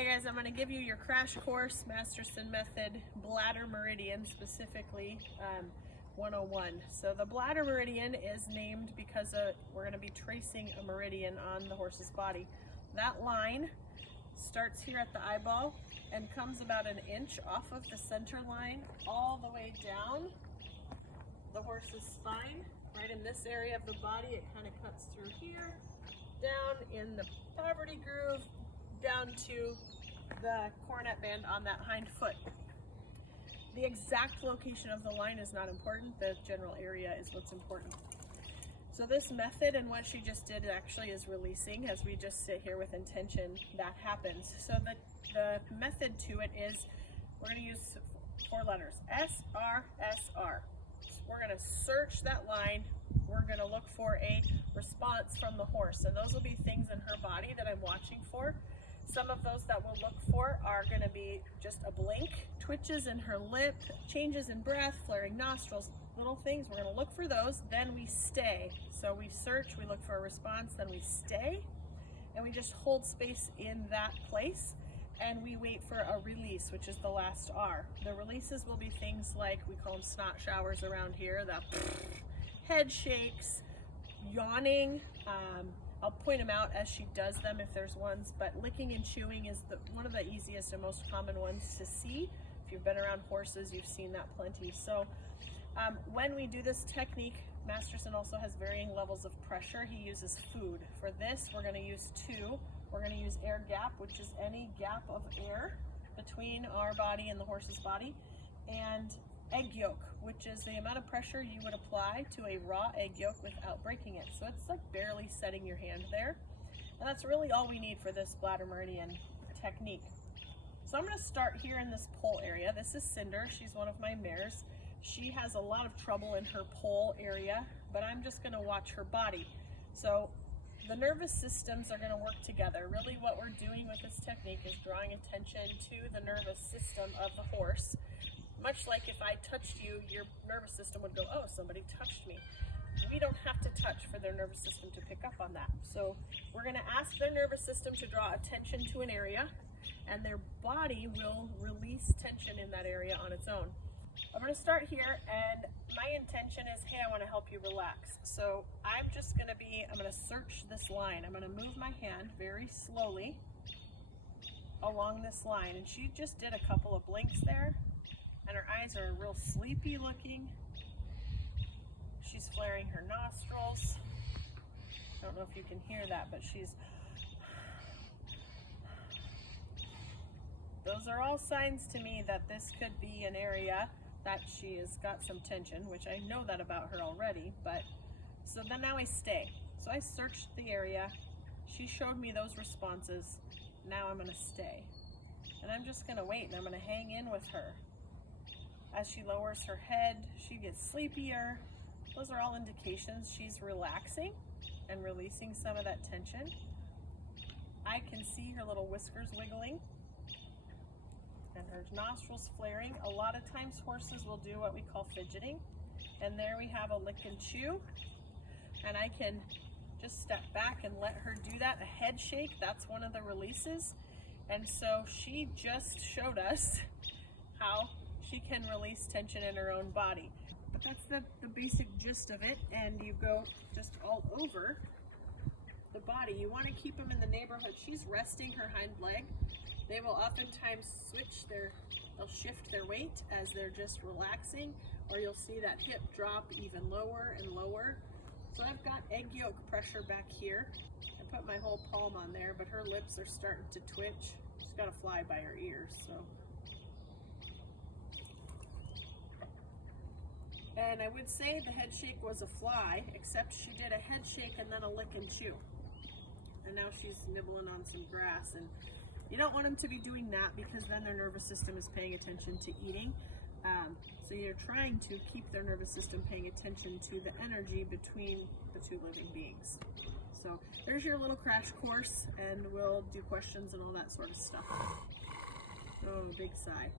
Hey guys, I'm going to give you your crash course, Masterson Method Bladder Meridian, specifically 101. So the bladder meridian is named because we're going to be tracing a meridian on the horse's body. That line starts here at the eyeball and comes about an inch off of the center line all the way down the horse's spine. Right in this area of the body, it kind of cuts through here, down in the poverty groove, down to the coronet band on that hind foot. The exact location of the line is not important, the general area is what's important. So this method and what she just did actually is releasing. As we just sit here with intention, that happens. So the method to it is, we're going to use 4 letters, S-R-S-R. So we're going to search that line. We're going to look for a response from the horse, and those will be things in her body that I'm watching for. Some of those that we'll look for are going to be just a blink, twitches in her lip, changes in breath, flaring nostrils, little things. We're going to look for those, then we stay. So we search, we look for a response, then we stay, and we just hold space in that place, and we wait for a release, which is the last R. The releases will be things like, we call them snot showers around here, the head shakes, yawning. I'll point them out as she does them if there's ones, but licking and chewing is one of the easiest and most common ones to see. If you've been around horses, you've seen that plenty. So when we do this technique, Masterson also has varying levels of pressure. He uses food. For this, we're going to use 2. We're going to use air gap, which is any gap of air between our body and the horse's body, and egg yolk, which is the amount of pressure you would apply to a raw egg yolk without breaking it. So it's like barely setting your hand there. And that's really all we need for this bladder meridian technique. So I'm going to start here in this pole area. This is Cinder. She's one of my mares. She has a lot of trouble in her pole area, but I'm just going to watch her body. So the nervous systems are going to work together. Really what we're doing with this technique is drawing attention to the nervous system of the horse. Much like if I touched you, your nervous system would go, oh, somebody touched me. We don't have to touch for their nervous system to pick up on that. So we're going to ask their nervous system to draw attention to an area, and their body will release tension in that area on its own. I'm going to start here, and my intention is, hey, I want to help you relax. So I'm going to search this line. I'm going to move my hand very slowly along this line, and she just did a couple of blinks there. And her eyes are real sleepy looking. She's flaring her nostrils. I don't know if you can hear that, but those are all signs to me that this could be an area that she has got some tension, which I know that about her already, but so then now I stay. So I searched the area. She showed me those responses. Now I'm gonna stay. And I'm just gonna wait, and I'm gonna hang in with her. As she lowers her head, she gets sleepier. Those are all indications she's relaxing and releasing some of that tension. I can see her little whiskers wiggling and her nostrils flaring. A lot of times horses will do what we call fidgeting. And there we have a lick and chew. And I can just step back and let her do that. A head shake, that's one of the releases. And so she just showed us how she can release tension in her own body. But that's the basic gist of it, and you go just all over the body. You want to keep them in the neighborhood. She's resting her hind leg. They will oftentimes they'll shift their weight as they're just relaxing, or you'll see that hip drop even lower and lower. So I've got egg yolk pressure back here. I put my whole palm on there, but her lips are starting to twitch. She's got a fly by her ears, so. And I would say the head shake was a fly, except she did a head shake and then a lick and chew. And now she's nibbling on some grass. And you don't want them to be doing that because then their nervous system is paying attention to eating. So you're trying to keep their nervous system paying attention to the energy between the 2 living beings. So there's your little crash course, and we'll do questions and all that sort of stuff. Oh, big sigh.